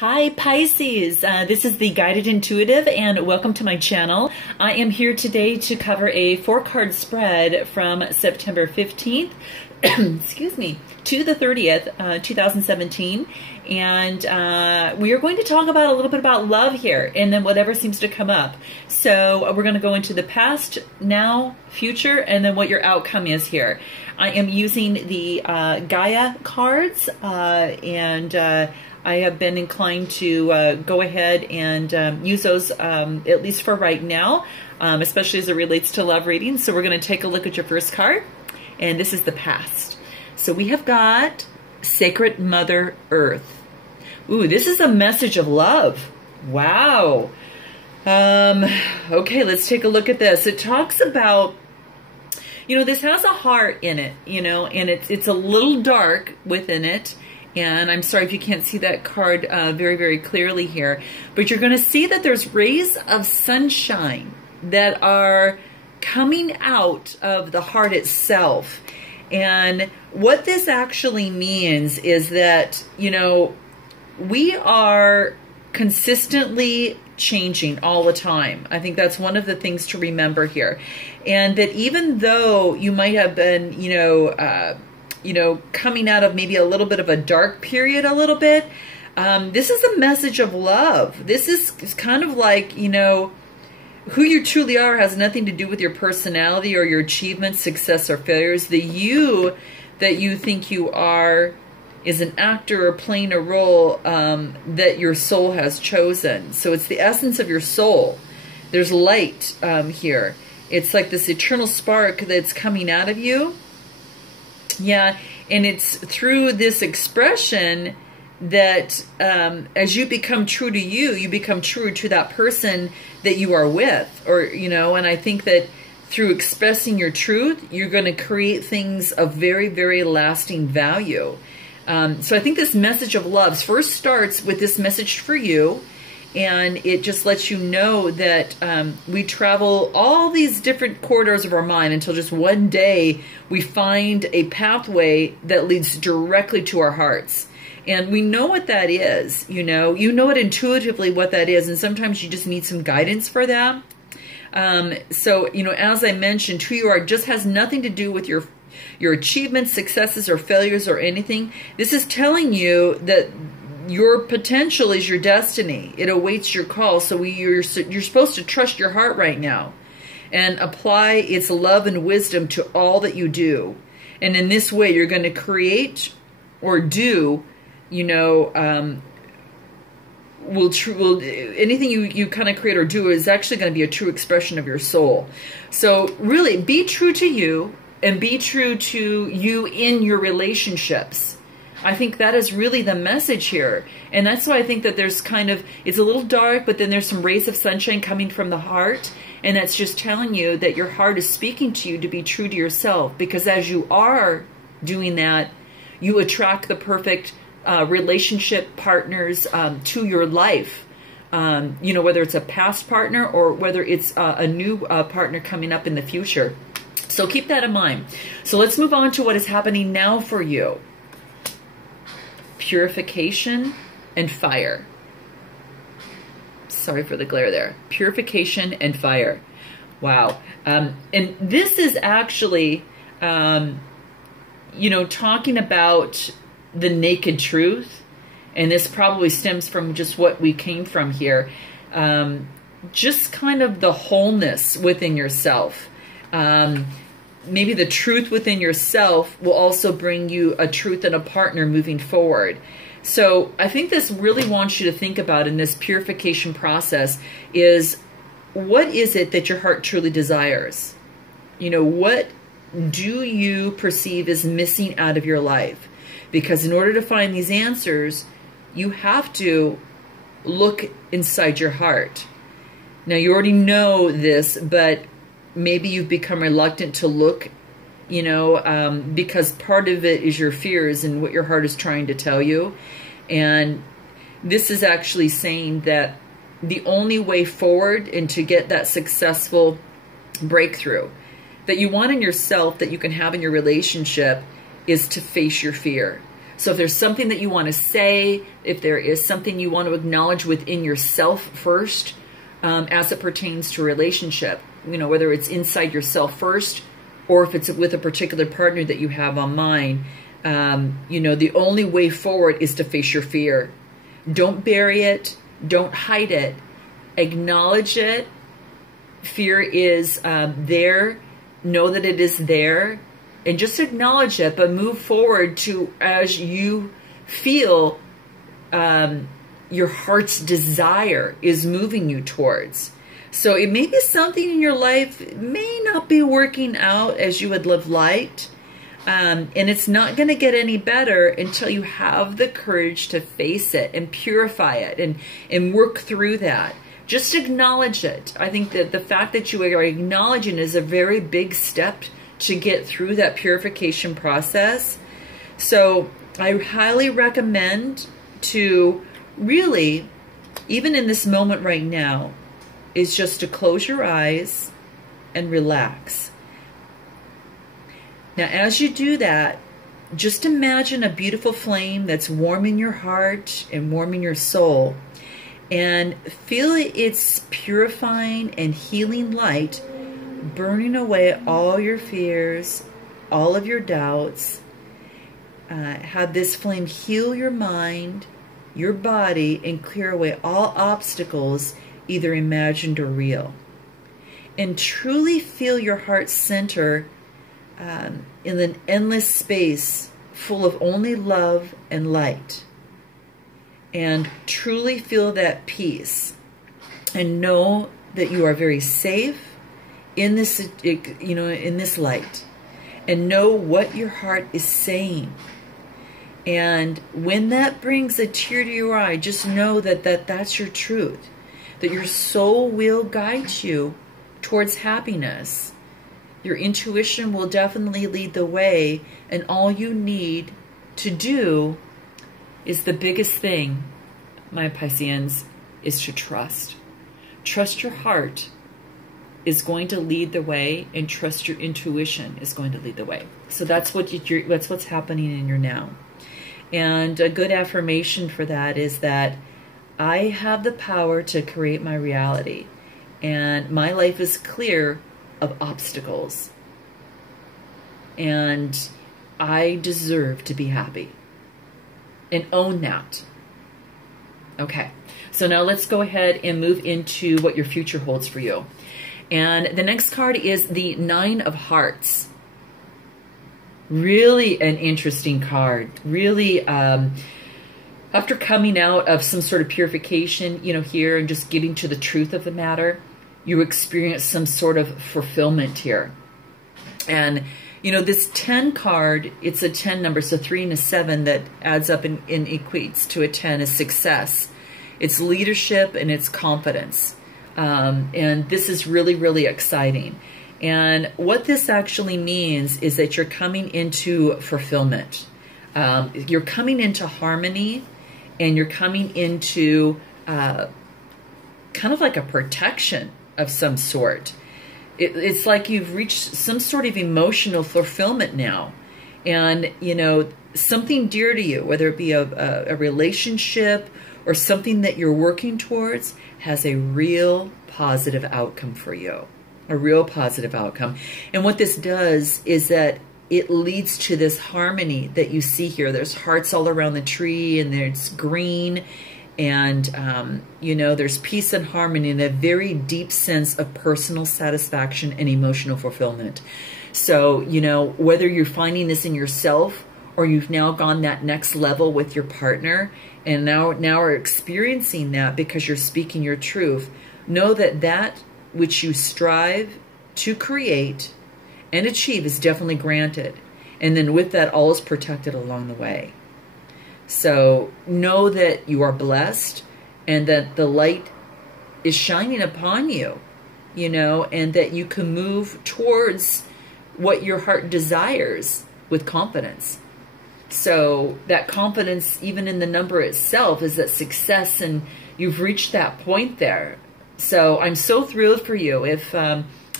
Hi Pisces, this is the Guided Intuitive and welcome to my channel. I am here today to cover a 4-card spread from September 15th, excuse me, to the 30th, 2017. And we are going to talk about a little bit about love here and then whatever seems to come up. So we're going to go into the past, now, future, and then what your outcome is here. I am using the Gaia cards I have been inclined to go ahead and use those at least for right now, especially as it relates to love readings. So we're going to take a look at your first card, and this is the past. So we have got Sacred Mother Earth. Ooh, this is a message of love. Wow. Okay, let's take a look at this. It talks about, you know, this has a heart in it, you know, and it's a little dark within it. And I'm sorry if you can't see that card very, very clearly here, but you're going to see that there's rays of sunshine that are coming out of the heart itself. And what this actually means is that, you know, we are consistently changing all the time. I think that's one of the things to remember here. And that even though you might have been, you know, coming out of maybe a little bit of a dark period a little bit, this is a message of love. This is kind of like, you know, who you truly are has nothing to do with your personality or your achievements, success, or failures. The you that you think you are is an actor or playing a role that your soul has chosen. So it's the essence of your soul. There's light here. It's like this eternal spark that's coming out of you. Yeah, and it's through this expression that as you become true to you, you become true to that person that you are with, or, you know, and I think that through expressing your truth, you're going to create things of very, very lasting value. So I think this message of love first starts with this message for you. And it just lets you know that we travel all these different corridors of our mind until just one day we find a pathway that leads directly to our hearts. And we know what that is, you know it intuitively what that is. And sometimes you just need some guidance for that. So, you know, as I mentioned, who you are just has nothing to do with your achievements, successes, or failures or anything. This is telling you that your potential is your destiny. It awaits your call. So you're supposed to trust your heart right now and apply its love and wisdom to all that you do. And in this way, you're going to create or do, you know, anything you kind of create or do is actually going to be a true expression of your soul. So really be true to you and be true to you in your relationships. I think that is really the message here. And that's why I think that there's kind of, it's a little dark, but then there's some rays of sunshine coming from the heart. And that's just telling you that your heart is speaking to you to be true to yourself. Because as you are doing that, you attract the perfect relationship partners to your life. You know, whether it's a past partner or whether it's a new partner coming up in the future. So keep that in mind. So let's move on to what is happening now for you. Purification and fire. Sorry for the glare there. Purification and fire. Wow. And this is actually, you know, talking about the naked truth. And this probably stems from just what we came from here. Just kind of the wholeness within yourself. Maybe the truth within yourself will also bring you a truth and a partner moving forward. So I think this really wants you to think about in this purification process is, what is it that your heart truly desires? You know, what do you perceive is missing out of your life? Because in order to find these answers, you have to look inside your heart. Now, you already know this, but maybe you've become reluctant to look, you know, because part of it is your fears and what your heart is trying to tell you. And this is actually saying that the only way forward and to get that successful breakthrough that you want in yourself, that you can have in your relationship, is to face your fear. So if there's something that you want to say, if there is something you want to acknowledge within yourself first, as it pertains to a relationship, you know, whether it's inside yourself first, or if it's with a particular partner that you have on mind, you know, the only way forward is to face your fear. Don't bury it. Don't hide it. Acknowledge it. Fear is there. Know that it is there. And just acknowledge it, but move forward to as you feel your heart's desire is moving you towards. So it may be something in your life may not be working out as you would have liked. And it's not going to get any better until you have the courage to face it and purify it and work through that. Just acknowledge it. I think that the fact that you are acknowledging is a very big step to get through that purification process. So I highly recommend to really, even in this moment right now, is just to close your eyes and relax. Now, as you do that, just imagine a beautiful flame that's warming your heart and warming your soul, and feel its purifying and healing light burning away all your fears, all of your doubts. Have this flame heal your mind, your body, and clear away all obstacles, either imagined or real. And truly feel your heart center in an endless space full of only love and light. And truly feel that peace. And know that you are very safe in this, you know, in this light. And know what your heart is saying. And when that brings a tear to your eye, just know that that's your truth. That your soul will guide you towards happiness. Your intuition will definitely lead the way, and all you need to do is the biggest thing, my Pisceans, is to trust. Trust your heart is going to lead the way, and trust your intuition is going to lead the way. So that's that's what's happening in your now. And a good affirmation for that is that I have the power to create my reality, and my life is clear of obstacles, and I deserve to be happy, and own that. Okay, so now let's go ahead and move into what your future holds for you. And the next card is the Nine of Hearts. Really an interesting card. Really, after coming out of some sort of purification, you know, here, and just getting to the truth of the matter, you experience some sort of fulfillment here. And, you know, this 10 card, it's a 10 number, so 3 and a 7 that adds up and equates to a 10 is success. It's leadership and it's confidence. And this is really, really exciting. And what this actually means is that you're coming into fulfillment. You're coming into harmony, and you're coming into kind of like a protection of some sort. It's like you've reached some sort of emotional fulfillment now. And, you know, something dear to you, whether it be a relationship or something that you're working towards, has a real positive outcome for you. A real positive outcome. And what this does is that it leads to this harmony that you see here. There's hearts all around the tree, and there's green, and you know, there's peace and harmony, and a very deep sense of personal satisfaction and emotional fulfillment. So, you know, whether you're finding this in yourself, or you've now gone that next level with your partner, and now are experiencing that because you're speaking your truth, know that that which you strive to create and achieve is definitely granted. And then with that, all is protected along the way. So know that you are blessed, and that the light is shining upon you, you know, and that you can move towards what your heart desires with confidence. So that confidence, even in the number itself, is that success, and you've reached that point there. So I'm so thrilled for you. If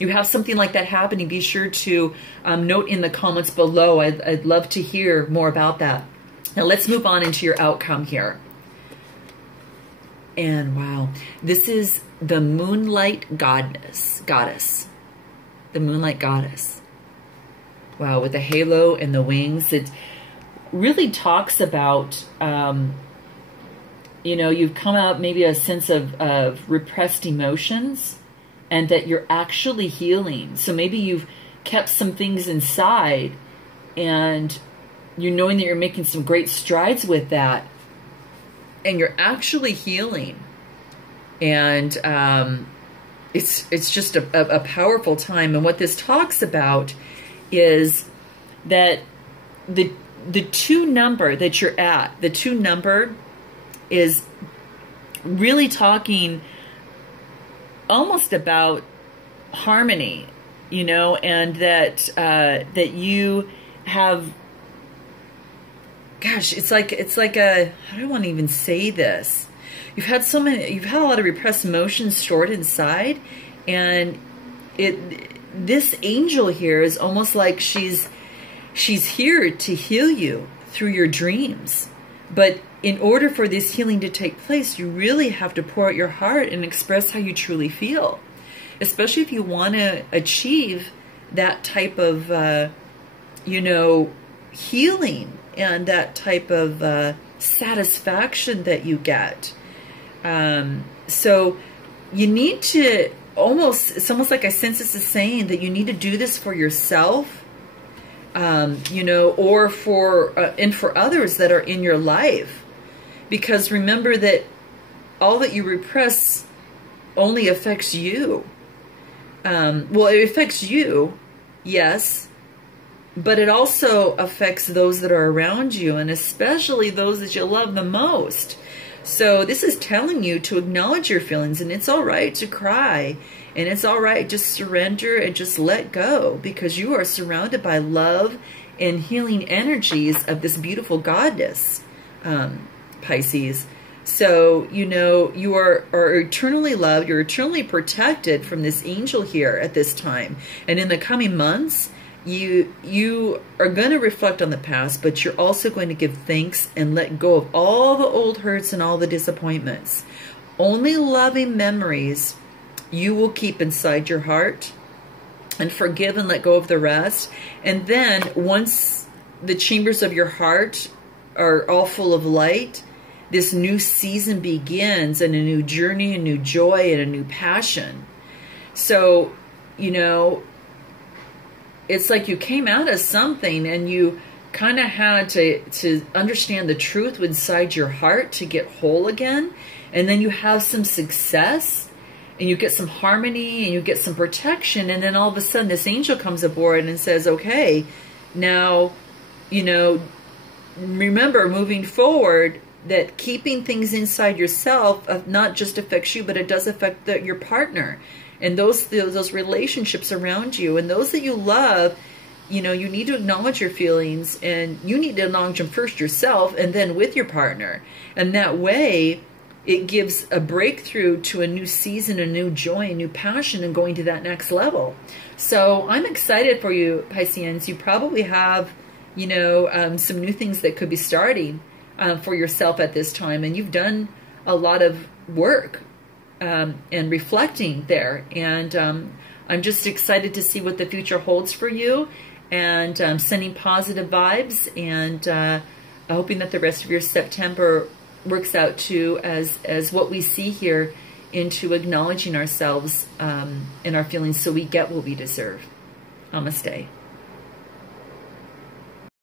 you have something like that happening, be sure to note in the comments below. I'd love to hear more about that. Now let's move on into your outcome here. And wow, this is the Moonlight Goddess. The Moonlight Goddess. Wow, with the halo and the wings. It really talks about, you know, you've come out maybe a sense of repressed emotions, and that you're actually healing. So maybe you've kept some things inside, and you're knowing that you're making some great strides with that, and you're actually healing. And it's just a powerful time. And what this talks about is that the 2 number that you're at, the 2 number is really talking almost about harmony, you know, and that that you have, gosh, it's like a, I don't want to even say this. You've had a lot of repressed emotions stored inside, and this angel here is almost like she's here to heal you through your dreams. But in order for this healing to take place, you really have to pour out your heart and express how you truly feel, especially if you want to achieve that type of, you know, healing and that type of satisfaction that you get. So you need to it's almost like I sense this is saying that you need to do this for yourself, you know, or and for others that are in your life. Because remember that all that you repress only affects you. Well, it affects you, yes, but it also affects those that are around you, and especially those that you love the most. So this is telling you to acknowledge your feelings, and it's all right to cry, and it's all right, just surrender and just let go, because you are surrounded by love and healing energies of this beautiful goddess, Pisces. So, you know, you are eternally loved, you're eternally protected from this angel here at this time. And in the coming months, you are going to reflect on the past, but you're also going to give thanks and let go of all the old hurts and all the disappointments. Only loving memories you will keep inside your heart, and forgive and let go of the rest. And then once the chambers of your heart are all full of light, this new season begins, and a new journey, a new joy, and a new passion. So, you know, it's like you came out of something and you kind of had to understand the truth inside your heart to get whole again. And then you have some success, and you get some harmony, and you get some protection. And then all of a sudden this angel comes aboard and says, okay, now, you know, remember moving forward that keeping things inside yourself not just affects you, but it does affect your partner and those relationships around you, and those that you love. You know, you need to acknowledge your feelings, and you need to acknowledge them first yourself and then with your partner. And that way it gives a breakthrough to a new season, a new joy, a new passion, and going to that next level. So I'm excited for you, Pisceans. You probably have, you know, some new things that could be starting for yourself at this time. And you've done a lot of work and reflecting there. And I'm just excited to see what the future holds for you, and sending positive vibes, and hoping that the rest of your September works out too as what we see here, into acknowledging ourselves and our feelings, so we get what we deserve. Namaste.